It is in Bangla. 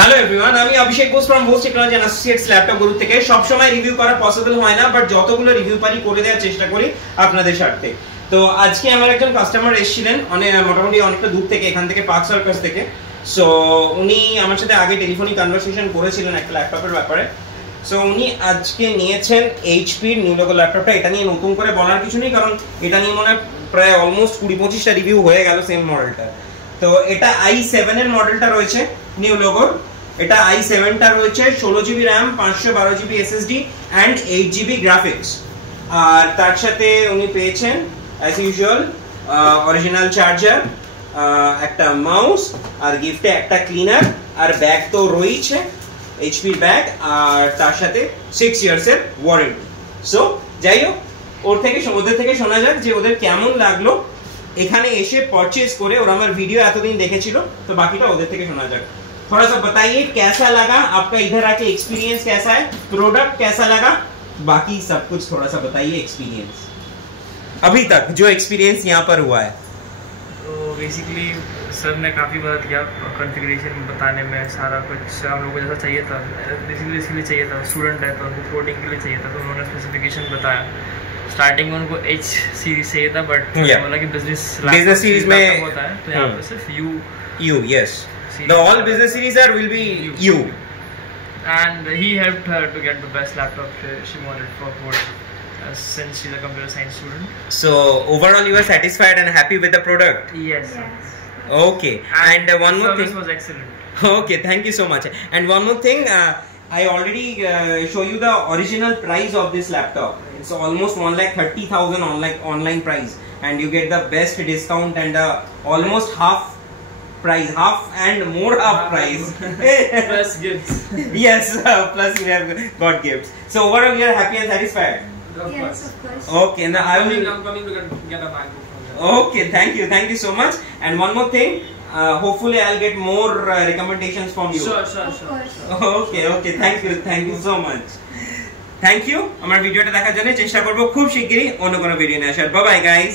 হ্যালো এভরিওয়ান, আমি Abhishek Bose from Bose technology and associates laptop group থেকে। সব সময় রিভিউ করা পসিবল হয় না, বাট যতগুলো রিভিউ পারি করে দেওয়ার চেষ্টা করি আপনাদের স্বার্থে। তো আজকে আমার একজন কাস্টমার এসেছিলেন মোটামুটি অনেকটা দূর থেকে, এখান থেকে পার্ক সার্কাস থেকে। সো উনি আমার সাথে আগে টেলিফোনিক কনভারসেশন করেছিলেন একটা ল্যাপটপের ব্যাপারে। সো উনি আজকে নিয়েছেন এইচপির নিউ লোগো ল্যাপটপটা। এটা নিয়ে নতুন করে বলার কিছু নেই, কারণ এটা নিয়ে মনে হয় প্রায় অলমোস্ট 20-25টা রিভিউ হয়ে গেল সেম মডেলটা। তো এটা i7 এর মডেলটা রয়েছে নিউ লোগোর। এটা i7টা রয়েছে 16GB RAM, 512GB SSD and 8GB graphics. আর তার সাথে উনি পেয়েছেন অ্যাজ ইউজুয়াল অরিজিনাল চার্জার, একটা মাউস, আর গিফটে একটা ক্লিনার, আর ব্যাগ তো রয়েছে এইচপির ব্যাগ, আর তার সাথে 6 ইয়ার্সের ওয়ারেন্টি। সো যাই হোক, ওদের থেকে শোনা যাক যে ওদের কেমন লাগলো এখানে এসে परचेज করে। ওরা আমার ভিডিও এতদিন দেখেছিল, তো বাকিটা ওদের থেকে শোনা যাক। थोड़ा सा बताइए कैसा लगा आपका, इधर आके एक्सपीरियंस कैसा है, प्रोडक्ट कैसा लगा, बाकी सब कुछ थोड़ा सा बताइए एक्सपीरियंस अभी तक जो एक्सपीरियंस यहाँ पर हुआ है। तो बेसिकली सर ने काफ़ी मदद किया कॉन्फ़िगरेशन बताने में, सारा कुछ हम लोगों को जैसा चाहिए था। बेसिकली इसलिए चाहिए था, स्टूडेंट है तो उनको कोडिंग के लिए चाहिए था, तो उन्होंने स्पेसिफिकेशन बताया। स्टार्टिंग में उनको H सीरीज चाहिए था, बट बोला कि बिजनेस सीरीज में होता है, तो यहाँ पे सिर्फ U yes the all business series will be U. And he helped her to get the best laptop she wanted for both, since she's a computer science student. So overall you are satisfied and happy with the product? Yes. Okay. And one more thing. Service was excellent. Okay, thank you so much. And one more thing, I already show you the original price of this laptop. It's almost 1,30,000 online price, and you get the best discount and almost half price, half and more half price. Plus gifts. Yes, plus you have got gifts. So overall you are happy and satisfied? Yes, of course. Okay, now I'm coming to get a MacBook from them. Okay, thank you so much. And one more thing, hopefully I'll get more recommendations from you. Sure. Of course. Okay, thank you so much. Thank you আমার ভিডিওটা দেখার জন্য। চেষ্টা করবো খুব শিগগিরই অন্য কোনো ভিডিও নিয়ে আসার। Bye bye guys.